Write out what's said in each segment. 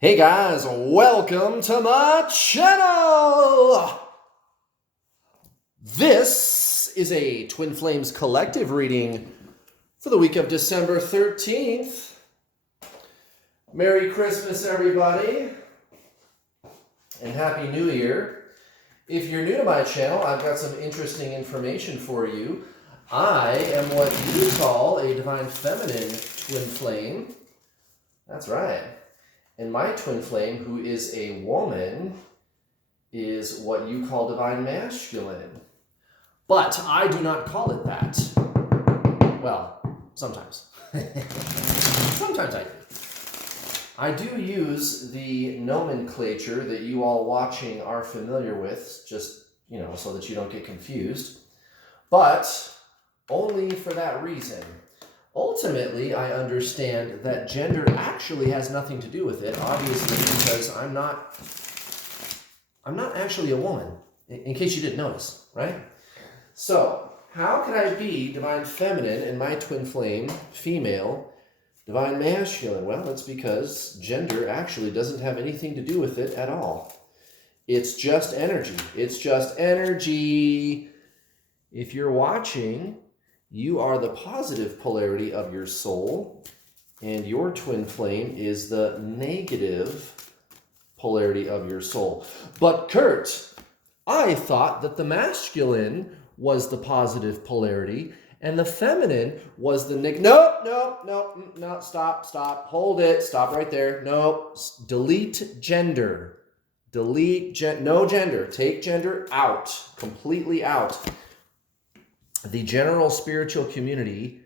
Hey guys, welcome to my channel! This is a Twin Flames collective reading for the week of December 13th. Merry Christmas, everybody, and Happy New Year. If you're new to my channel, I've got some interesting information for you. I am what you call a divine feminine twin flame. That's right. And my twin flame, who is a woman, is what you call divine masculine. But I do not call it that. Well, sometimes. Sometimes I do. I do use the nomenclature that you all watching are familiar with, just, so that you don't get confused. But only for that reason. Ultimately, I understand that gender actually has nothing to do with it, obviously, because I'm not actually a woman, in case you didn't notice, right? So, how can I be divine feminine and my twin flame, female, divine masculine? Well, it's because gender actually doesn't have anything to do with it at all. It's just energy. It's just energy. If you're watching, you are the positive polarity of your soul, and your twin flame is the negative polarity of your soul. But Kurt, I thought that the masculine was the positive polarity, and the feminine was the negative. No, stop, hold it, stop right there. No, delete gender. No gender. Take gender out, completely out. The general spiritual community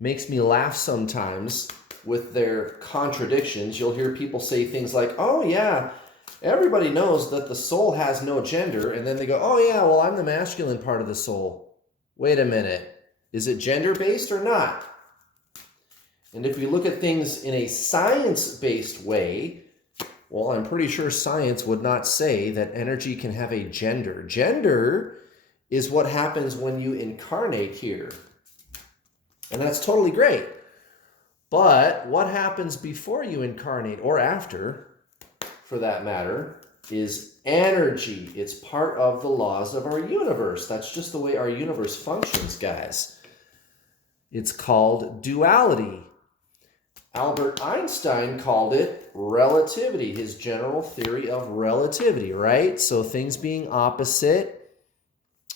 makes me laugh sometimes with their contradictions. You'll hear people say things like, oh yeah, everybody knows that the soul has no gender. And then they go, oh yeah, well, I'm the masculine part of the soul. Wait a minute. Is it gender-based or not? And if you look at things in a science-based way, well, I'm pretty sure science would not say that energy can have a gender. Gender is what happens when you incarnate here. And that's totally great. But what happens before you incarnate, or after, for that matter, is energy. It's part of the laws of our universe. That's just the way our universe functions, guys. It's called duality. Albert Einstein called it relativity, his general theory of relativity, right? So things being opposite,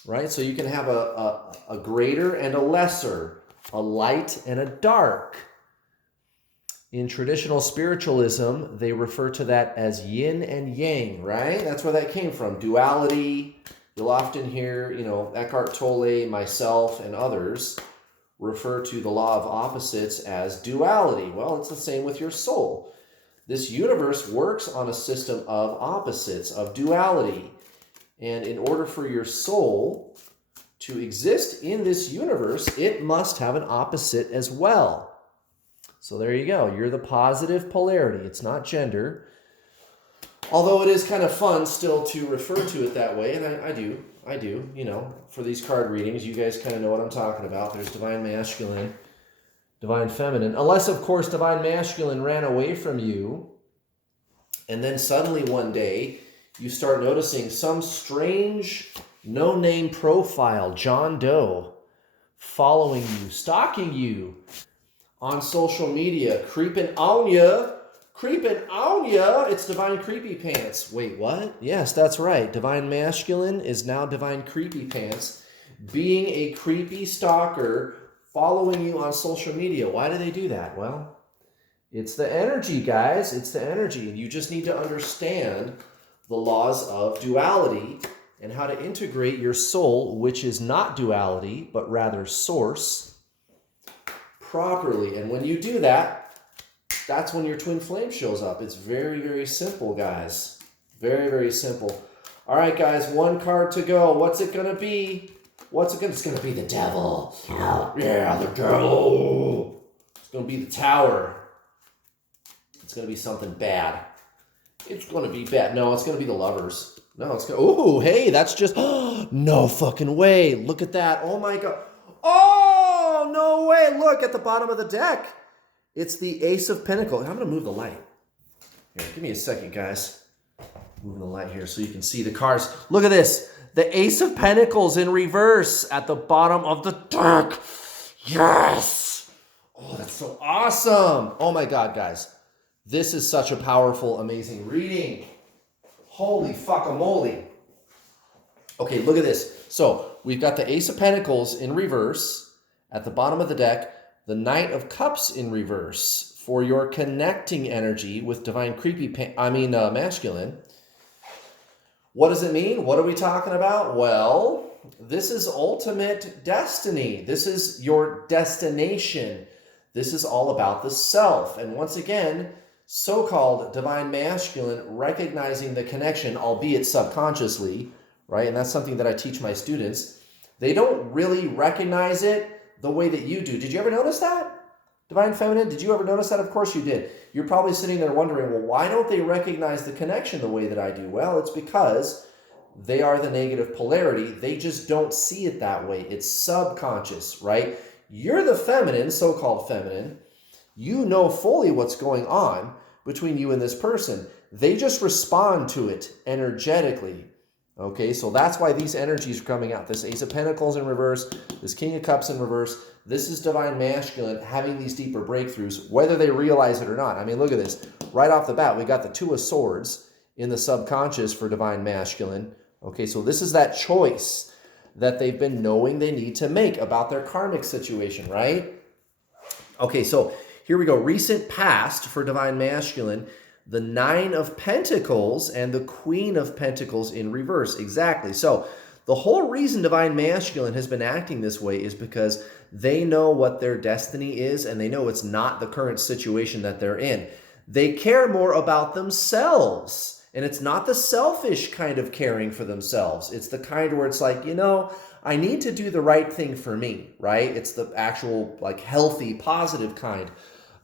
right? So you can have a greater and a lesser, a light and a dark. In traditional spiritualism, they refer to that as yin and yang, right? That's where that came from, duality. You'll often hear, Eckhart Tolle, myself, and others refer to the law of opposites as duality. Well, it's the same with your soul. This universe works on a system of opposites, of duality. And in order for your soul to exist in this universe, it must have an opposite as well. So there you go. You're the positive polarity. It's not gender. Although it is kind of fun still to refer to it that way, and I do. For these card readings, you guys kind of know what I'm talking about. There's divine masculine, divine feminine. Unless, of course, divine masculine ran away from you, and then suddenly one day, you start noticing some strange, no-name profile, John Doe, following you, stalking you on social media, creeping on ya. It's divine creepy pants. Wait, what? Yes, that's right. Divine masculine is now divine creepy pants, being a creepy stalker, following you on social media. Why do they do that? Well, it's the energy, guys. It's the energy. You just need to understand the laws of duality and how to integrate your soul, which is not duality, but rather source, properly. And when you do that, that's when your twin flame shows up. It's very, very simple, guys. Very, very simple. All right, guys, one card to go. What's it going to be? It's going to be the devil. Yeah, the devil. It's going to be the tower. It's going to be something bad. It's going to be bad. No, it's going to be the lovers. No, it's going to... Ooh, hey, that's just... No fucking way. Look at that. Oh, my God. Oh, no way. Look at the bottom of the deck. It's the Ace of Pentacles. I'm going to move the light. Here, give me a second, guys. Moving the light here so you can see the cards. Look at this. The Ace of Pentacles in reverse at the bottom of the deck. Yes! Oh, that's so awesome. Oh my God, guys. This is such a powerful, amazing reading. Holy fuckamole. Okay, look at this. So we've got the Ace of Pentacles in reverse at the bottom of the deck. The Knight of Cups in reverse for your connecting energy with divine masculine. What does it mean? What are we talking about? Well, this is ultimate destiny. This is your destination. This is all about the self. And once again, so-called divine masculine recognizing the connection, albeit subconsciously, right? And that's something that I teach my students. They don't really recognize it the way that you do. Did you ever notice that? Divine feminine, did you ever notice that? Of course you did. You're probably sitting there wondering, well, why don't they recognize the connection the way that I do? Well, it's because they are the negative polarity. They just don't see it that way. It's subconscious, right? You're the feminine, so-called feminine. You know fully what's going on between you and this person. They just respond to it energetically. Okay, so that's why these energies are coming out. This Ace of Pentacles in reverse, this King of Cups in reverse. This is divine masculine having these deeper breakthroughs, whether they realize it or not. I mean, look at this. Right off the bat, we got the Two of Swords in the subconscious for divine masculine. Okay, so this is that choice that they've been knowing they need to make about their karmic situation, right? Okay, so here we go. Recent past for divine masculine. The Nine of Pentacles and the Queen of Pentacles in reverse. Exactly. So the whole reason divine masculine has been acting this way is because they know what their destiny is and they know it's not the current situation that they're in. They care more about themselves. And it's not the selfish kind of caring for themselves. It's the kind where it's like, you know, I need to do the right thing for me, right? It's the actual like healthy, positive kind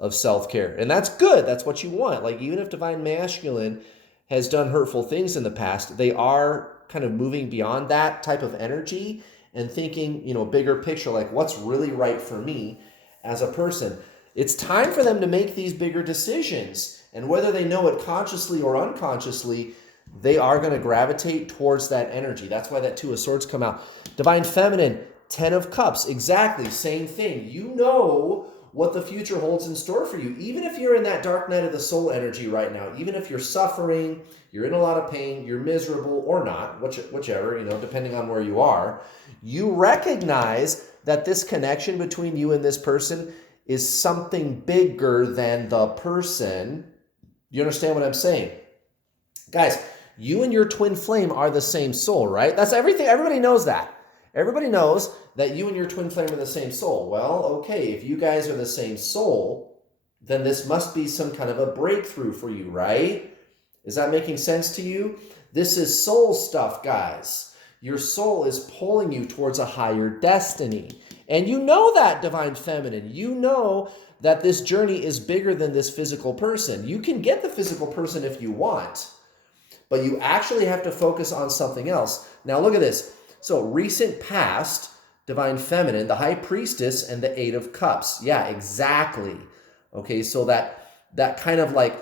of self-care. And that's good. That's what you want. Like even if divine masculine has done hurtful things in the past, they are kind of moving beyond that type of energy and thinking, you know, bigger picture, like what's really right for me as a person. It's time for them to make these bigger decisions. And whether they know it consciously or unconsciously, they are going to gravitate towards that energy. That's why that Two of Swords come out. Divine feminine, Ten of Cups, exactly, same thing. You know what the future holds in store for you. Even if you're in that dark night of the soul energy right now, even if you're suffering, you're in a lot of pain, you're miserable or not, whichever, you know, depending on where you are, you recognize that this connection between you and this person is something bigger than the person. You understand what I'm saying? Guys, you and your twin flame are the same soul, right? That's everything. Everybody knows that. Everybody knows that you and your twin flame are the same soul. Well, okay, if you guys are the same soul, then this must be some kind of a breakthrough for you, right? Is that making sense to you? This is soul stuff, guys. Your soul is pulling you towards a higher destiny. And you know that, divine feminine. You know that this journey is bigger than this physical person. You can get the physical person if you want, but you actually have to focus on something else. Now look at this. So recent past, divine feminine, the High Priestess and the Eight of Cups. Yeah, exactly. Okay, so that kind of like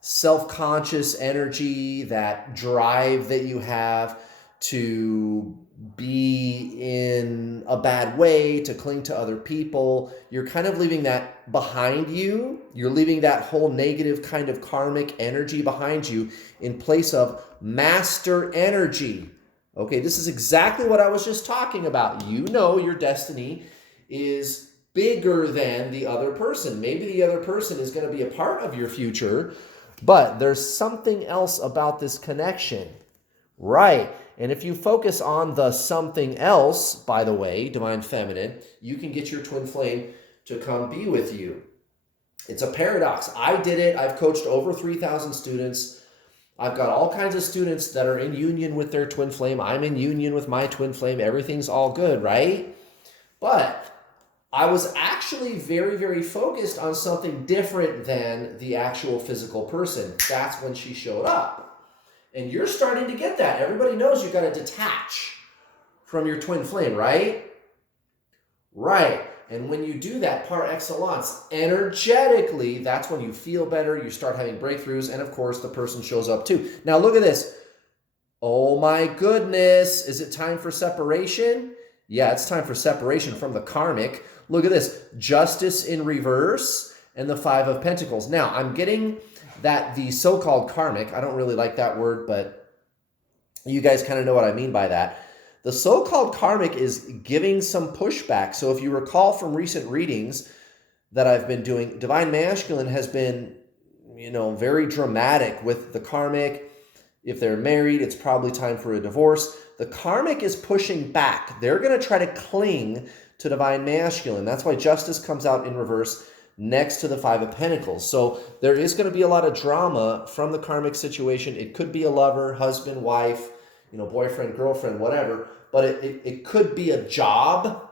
self-conscious energy, that drive that you have to be in a bad way, to cling to other people, you're kind of leaving that behind you. You're leaving that whole negative kind of karmic energy behind you in place of master energy. Okay, this is exactly what I was just talking about. You know your destiny is bigger than the other person. Maybe the other person is going to be a part of your future, but there's something else about this connection. Right. And if you focus on the something else, by the way, divine feminine, you can get your twin flame to come be with you. It's a paradox. I did it. I've coached over 3,000 students. I've got all kinds of students that are in union with their twin flame. I'm in union with my twin flame. Everything's all good, right? But I was actually very, very focused on something different than the actual physical person. That's when she showed up. And you're starting to get that. Everybody knows you've got to detach from your twin flame, right? Right. And when you do that par excellence, energetically, that's when you feel better, you start having breakthroughs, and of course, the person shows up too. Now, look at this. Oh my goodness. Is it time for separation? Yeah, it's time for separation from the karmic. Look at this. Justice in reverse and the Five of Pentacles. Now, I'm getting that the so-called karmic, I don't really like that word, but you guys kind of know what I mean by that. The so-called karmic is giving some pushback. So if you recall from recent readings that I've been doing, Divine Masculine has been, very dramatic with the karmic. If they're married, it's probably time for a divorce. The karmic is pushing back. They're going to try to cling to Divine Masculine. That's why Justice comes out in reverse next to the Five of Pentacles. So there is going to be a lot of drama from the karmic situation. It could be a lover, husband, wife, boyfriend, girlfriend, whatever. But it could be a job,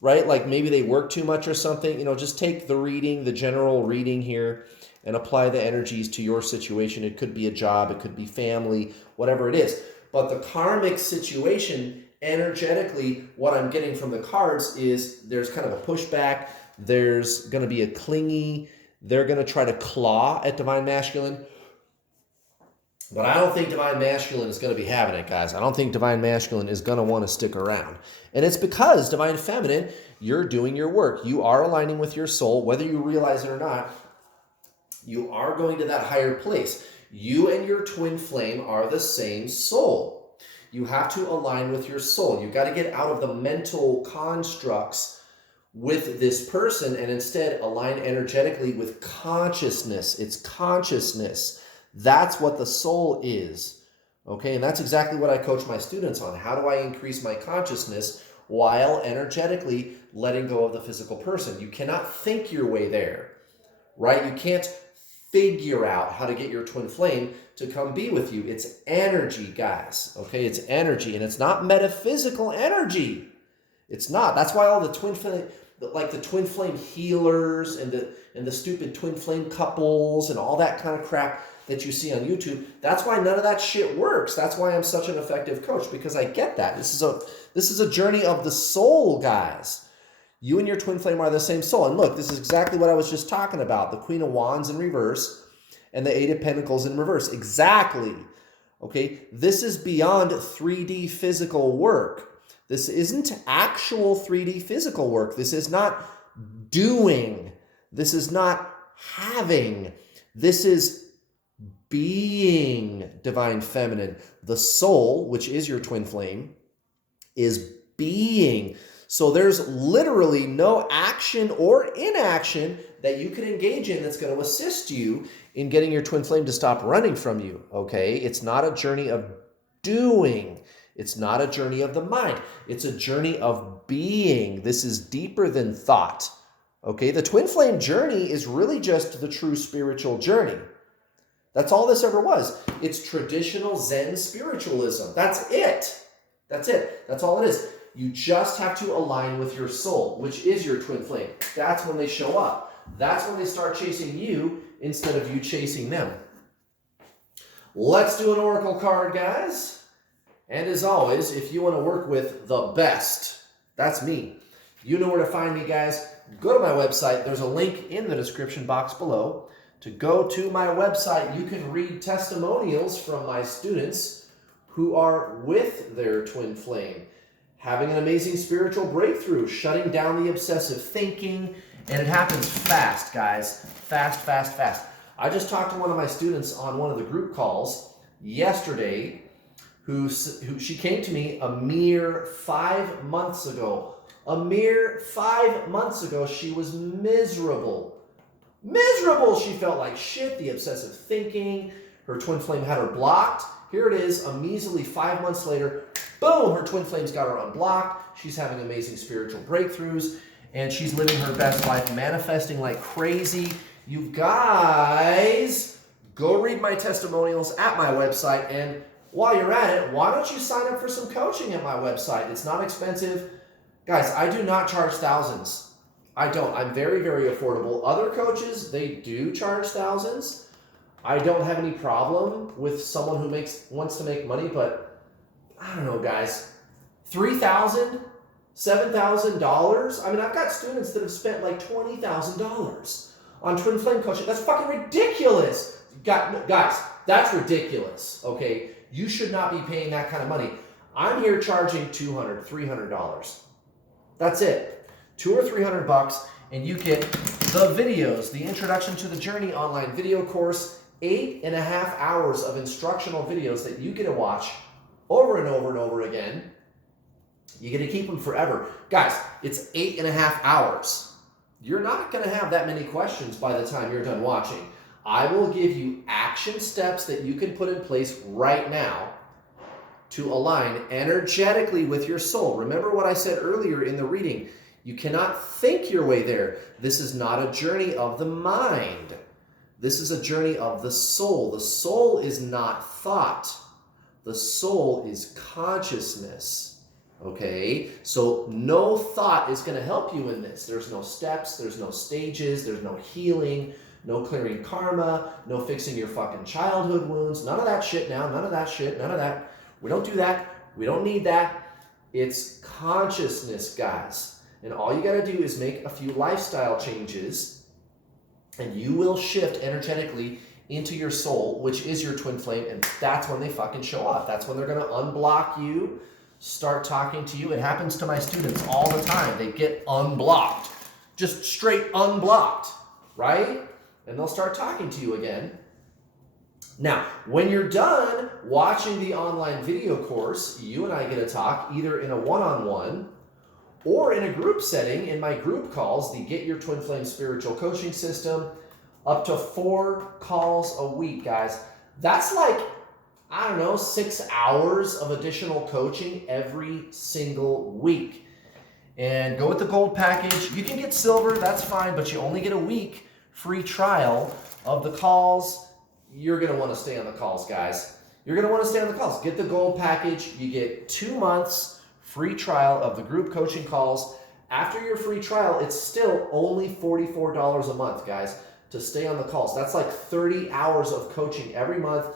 right? Like maybe they work too much or something. Just take the reading, the general reading here, and apply the energies to your situation. It could be a job, it could be family, whatever it is. But the karmic situation, energetically, what I'm getting from the cards is there's kind of a pushback. There's going to be a clingy. They're going to try to claw at Divine Masculine. But I don't think Divine Masculine is going to be having it, guys. I don't think Divine Masculine is going to want to stick around. And it's because Divine Feminine, you're doing your work. You are aligning with your soul, whether you realize it or not. You are going to that higher place. You and your twin flame are the same soul. You have to align with your soul. You've got to get out of the mental constructs with this person and instead align energetically with consciousness. It's consciousness. That's what the soul is. Okay, and that's exactly what I coach my students on. How do I increase my consciousness while energetically letting go of the physical person? You cannot think your way there, right? You can't figure out how to get your twin flame to come be with you. It's energy, guys. Okay, it's energy, and it's not metaphysical energy. It's not. That's why all the twin flame, like the twin flame healers and the stupid twin flame couples and all that kind of crap that you see on YouTube, that's why none of that shit works. That's why I'm such an effective coach, because I get that. This is a journey of the soul, guys. You and your twin flame are the same soul. And look, this is exactly what I was just talking about. The Queen of Wands in reverse and the Eight of Pentacles in reverse. Exactly. Okay, this is beyond 3D physical work. This isn't actual 3D physical work. This is not doing. This is not having. This is being, Divine Feminine. The soul, which is your twin flame, is being. So there's literally no action or inaction that you can engage in that's going to assist you in getting your twin flame to stop running from you, okay? It's not a journey of doing. It's not a journey of the mind. It's a journey of being. This is deeper than thought, okay? The twin flame journey is really just the true spiritual journey. That's all this ever was. It's traditional Zen spiritualism. That's it. That's it. That's all it is. You just have to align with your soul, which is your twin flame. That's when they show up. That's when they start chasing you instead of you chasing them. Let's do an oracle card, guys. And as always, if you want to work with the best, that's me. You know where to find me, guys. Go to my website. There's a link in the description box below to go to my website. You can read testimonials from my students who are with their twin flame, having an amazing spiritual breakthrough, shutting down the obsessive thinking, and it happens fast, guys. Fast, fast, fast. I just talked to one of my students on one of the group calls yesterday who she came to me a mere 5 months ago. A mere 5 months ago, she was miserable. Miserable! She felt like shit, the obsessive thinking. Her twin flame had her blocked. Here it is, a measly 5 months later. Boom, her twin flame's got her unblocked. She's having amazing spiritual breakthroughs, and she's living her best life, manifesting like crazy. You guys, go read my testimonials at my website, and while you're at it, why don't you sign up for some coaching at my website? It's not expensive. Guys, I do not charge thousands. I don't. I'm very, very affordable. Other coaches, they do charge thousands. I don't have any problem with someone who wants to make money, but I don't know, guys. $3,000, $7,000? I mean, I've got students that have spent like $20,000 on twin flame coaching. That's fucking ridiculous. Guys, that's ridiculous, okay? You should not be paying that kind of money. I'm here charging $200, $300. That's it. $200 or $300, and you get the videos, the Introduction to the Journey online video course, 8.5 hours of instructional videos that you get to watch over and over and over again. You get to keep them forever. Guys, it's 8.5 hours. You're not going to have that many questions by the time you're done watching. I will give you action steps that you can put in place right now to align energetically with your soul. Remember what I said earlier in the reading. You cannot think your way there. This is not a journey of the mind. This is a journey of the soul. The soul is not thought. The soul is consciousness. Okay, so no thought is going to help you in this. There's no steps, there's no stages, there's no healing, no clearing karma, no fixing your fucking childhood wounds, none of that shit now, none of that shit, none of that. We don't do that. We don't need that. It's consciousness, guys. And all you got to do is make a few lifestyle changes, and you will shift energetically into your soul, which is your twin flame, and that's when they fucking show up. That's when they're going to unblock you, start talking to you. It happens to my students all the time. They get unblocked, just straight unblocked, right? And they'll start talking to you again. Now, when you're done watching the online video course, you and I get to talk either in a one-on-one or in a group setting in my group calls, the Get Your Twin Flame Spiritual Coaching System, up to 4 calls a week, guys. That's like, I don't know, 6 hours of additional coaching every single week. And go with the gold package. You can get silver, that's fine, but you only get a week free trial of the calls. You're going to want to stay on the calls, guys. You're going to want to stay on the calls. Get the gold package. You get 2 months free trial of the group coaching calls. After your free trial, it's still only $44 a month, guys, to stay on the calls. That's like 30 hours of coaching every month.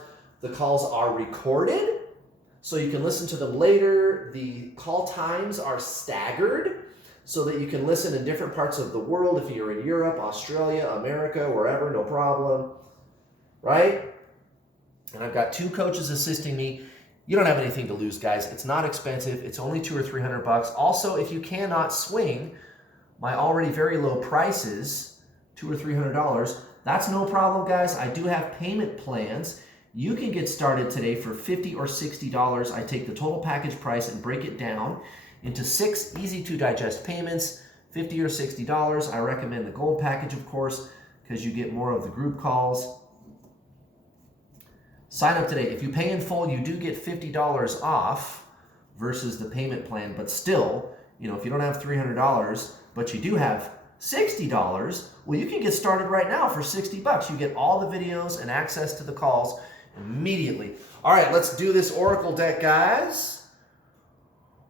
The calls are recorded, so you can listen to them later. The call times are staggered, so that you can listen in different parts of the world. If you're in Europe, Australia, America, wherever, no problem, right? And I've got 2 coaches assisting me. You don't have anything to lose, guys. It's not expensive. It's only $200 or $300. Also, if you cannot swing my already very low prices, $200 or $300, that's no problem, guys. I do have payment plans. You can get started today for $50 or $60. I take the total package price and break it down into 6 easy-to-digest payments, $50 or $60. I recommend the gold package, of course, because you get more of the group calls. Sign up today. If you pay in full, you do get $50 off versus the payment plan, but still, you know, if you don't have $300, but you do have $60, well, you can get started right now for $60. You get all the videos and access to the calls immediately. All right, let's do this Oracle deck, guys.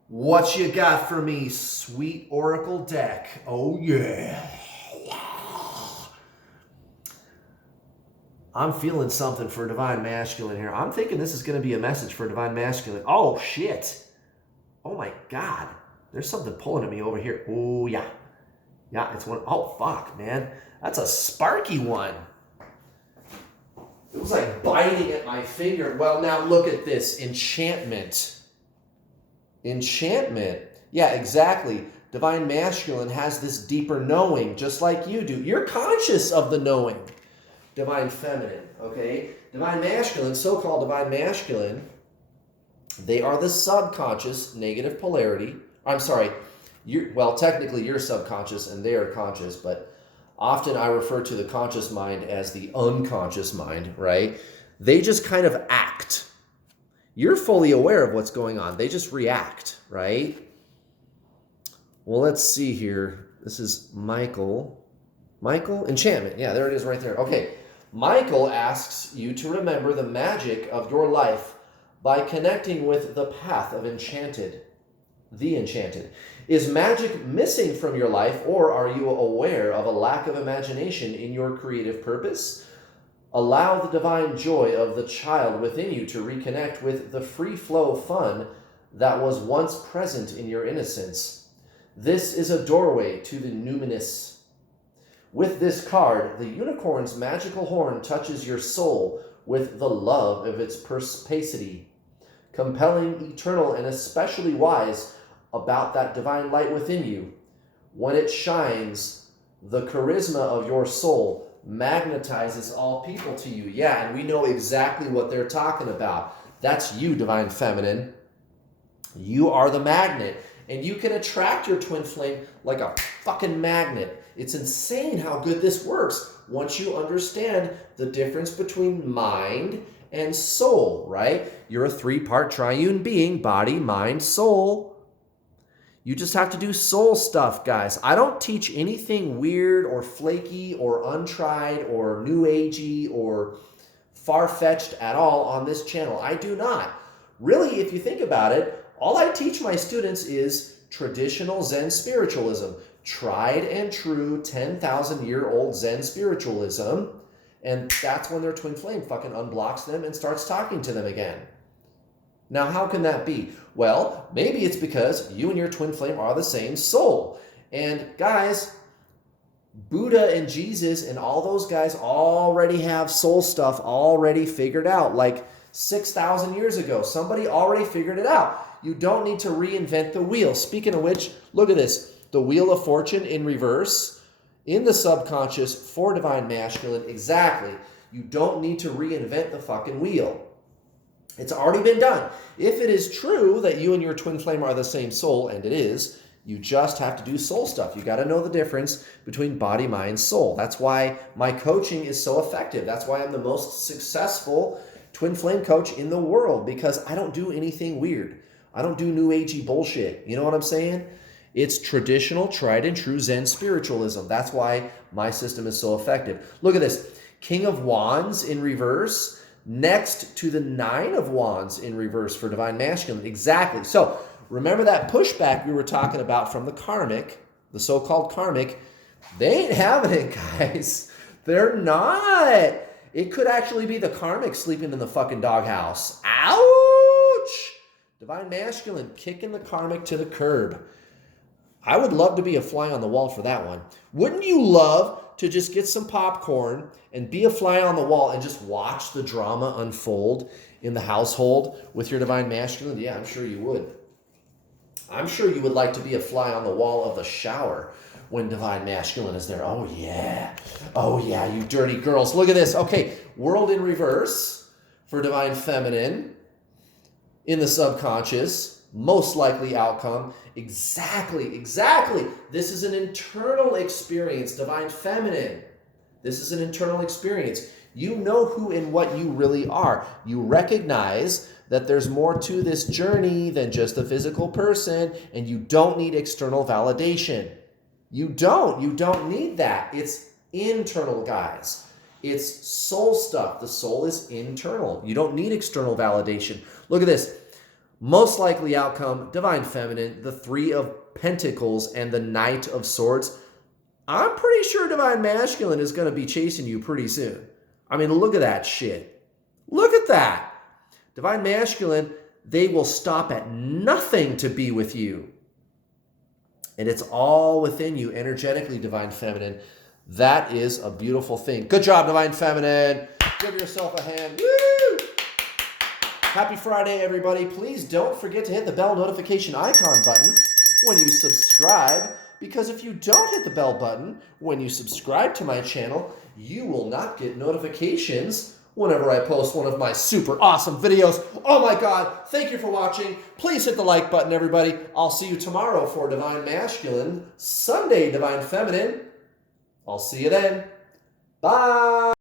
What you got for me, sweet Oracle deck? Oh, yeah. I'm feeling something for Divine Masculine here. I'm thinking this is going to be a message for Divine Masculine. Oh, shit. Oh, my God. There's something pulling at me over here. Oh, yeah. Yeah, it's one. Oh, fuck, man. That's a sparky one. It was like biting at my finger. Well, now look at this. Enchantment. Enchantment. Yeah, exactly. Divine Masculine has this deeper knowing, just like you do. You're conscious of the knowing. Divine Feminine, okay? Divine Masculine, so-called Divine Masculine, they are the subconscious negative polarity. I'm sorry. Well, technically you're subconscious and they are conscious, but often I refer to the conscious mind as the unconscious mind, right? They just kind of act. You're fully aware of what's going on. They just react, right? Well, let's see here. This is Michael. Michael? Enchantment. Yeah, there it is right there. Okay. Michael asks you to remember the magic of your life by connecting with the path of enchanted. The enchanted. Is magic missing from your life, or are you aware of a lack of imagination in your creative purpose? Allow the divine joy of the child within you to reconnect with the free flow fun that was once present in your innocence. This is a doorway to the numinous. With this card, the unicorn's magical horn touches your soul with the love of its perspicacity, compelling, eternal, and especially wise about that divine light within you. When it shines, the charisma of your soul magnetizes all people to you. Yeah, and we know exactly what they're talking about. That's you, Divine Feminine. You are the magnet, and you can attract your twin flame like a fucking magnet. It's insane how good this works once you understand the difference between mind and soul, right? You're a three-part triune being, body, mind, soul. You just have to do soul stuff, guys. I don't teach anything weird or flaky or untried or new agey or far-fetched at all on this channel. I do not. Really, if you think about it, all I teach my students is traditional Zen spiritualism, tried and true 10,000-year-old Zen spiritualism, and that's when their twin flame fucking unblocks them and starts talking to them again. Now, how can that be? Well, maybe it's because you and your twin flame are the same soul. And guys, Buddha and Jesus and all those guys already have soul stuff already figured out. Like 6,000 years ago, somebody already figured it out. You don't need to reinvent the wheel. Speaking of which, look at this. The Wheel of Fortune in reverse, in the subconscious for Divine Masculine. Exactly. You don't need to reinvent the fucking wheel. It's already been done. If it is true that you and your twin flame are the same soul, and it is, you just have to do soul stuff. You got to know the difference between body, mind, soul. That's why my coaching is so effective. That's why I'm the most successful twin flame coach in the world, because I don't do anything weird. I don't do new agey bullshit. You know what I'm saying? It's traditional, tried and true Zen spiritualism. That's why my system is so effective. Look at this. King of Wands in reverse, next to the Nine of Wands in reverse for Divine Masculine. Exactly. So remember that pushback we were talking about from the karmic, the so-called karmic. They ain't having it, guys. They're not. It could actually be the karmic sleeping in the fucking doghouse. Ouch! Divine Masculine kicking the karmic to the curb. I would love to be a fly on the wall for that one. Wouldn't you love to just get some popcorn and be a fly on the wall and just watch the drama unfold in the household with your Divine Masculine? Yeah, I'm sure you would. I'm sure you would like to be a fly on the wall of the shower when Divine Masculine is there. Oh, yeah. Oh, yeah, you dirty girls. Look at this. Okay, world in reverse for Divine Feminine in the subconscious. Most likely outcome. Exactly. This is an internal experience, Divine Feminine. This is an internal experience. You know who and what you really are. You recognize that there's more to this journey than just a physical person, and you don't need external validation. You don't need that. It's internal, guys. It's soul stuff. The soul is internal. You don't need external validation. Look at this. Most likely outcome, Divine Feminine, the Three of Pentacles, and the Knight of Swords. I'm pretty sure Divine Masculine is going to be chasing you pretty soon. I mean, look at that shit. Look at that. Divine Masculine, they will stop at nothing to be with you. And it's all within you energetically, Divine Feminine. That is a beautiful thing. Good job, Divine Feminine. Give yourself a hand. Woo! Happy Friday, everybody. Please don't forget to hit the bell notification icon button when you subscribe, because if you don't hit the bell button when you subscribe to my channel, you will not get notifications whenever I post one of my super awesome videos. Oh my God, thank you for watching. Please hit the like button, everybody. I'll see you tomorrow for Divine Masculine, Sunday Divine Feminine. I'll see you then. Bye.